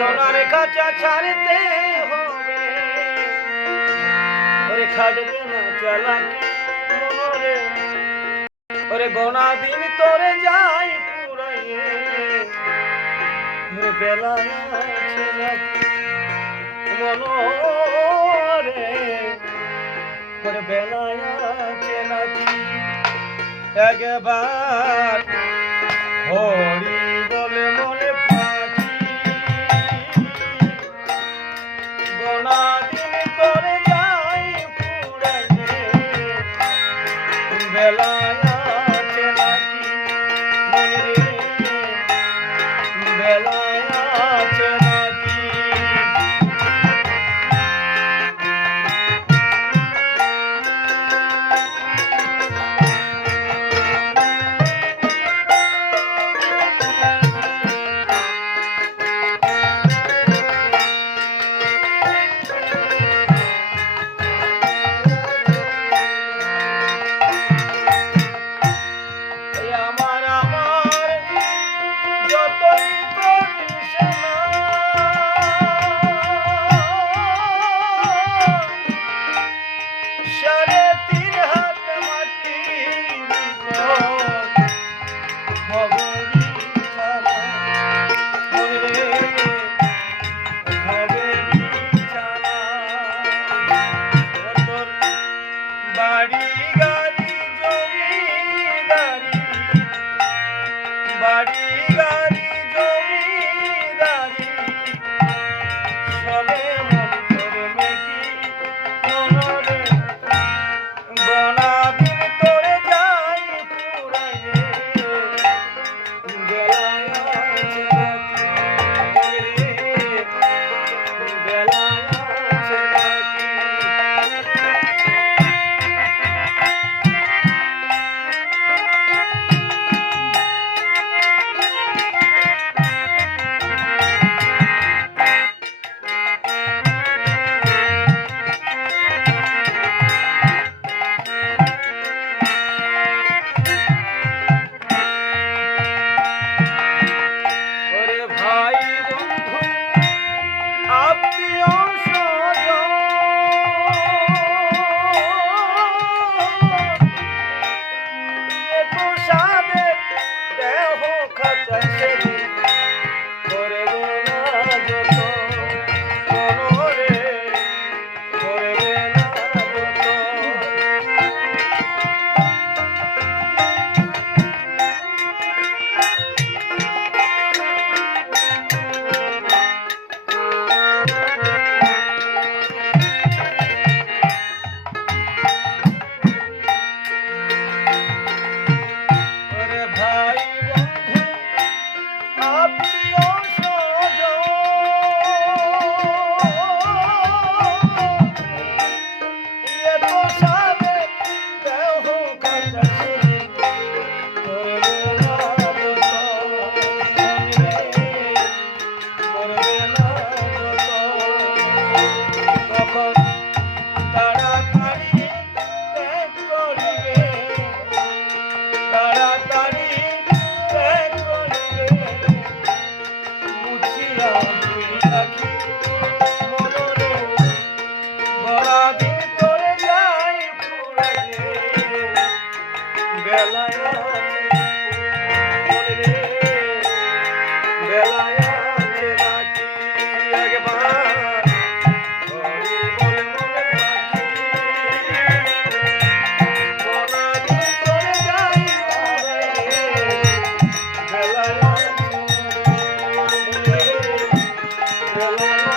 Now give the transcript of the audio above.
সোনার কাঁচা ছাড়তে হবে, ওরে খাটবে না চালাকি মনরে, ওরে গোনা দিন তোরে যাই পুরাইয়ে, ওরে বেলায় আছে নাকি মনরে, ওরে বেলায় আছে নাকি একবার হরি বলে মনে পাখি, গোনা দিন তোরে যাই পুরাইয়ে, বেলায় আছে নাকি মনে রে, বেলায় আছে নাকি। বাড়ি গাড়ি জমিদারি সবে মন তোরে মেকি মনরে, গোনা দিন তোরে যাই পুরাইয়ে, বেলায় আছে নাকি রে, বেলায় আছে নাকি। Hello.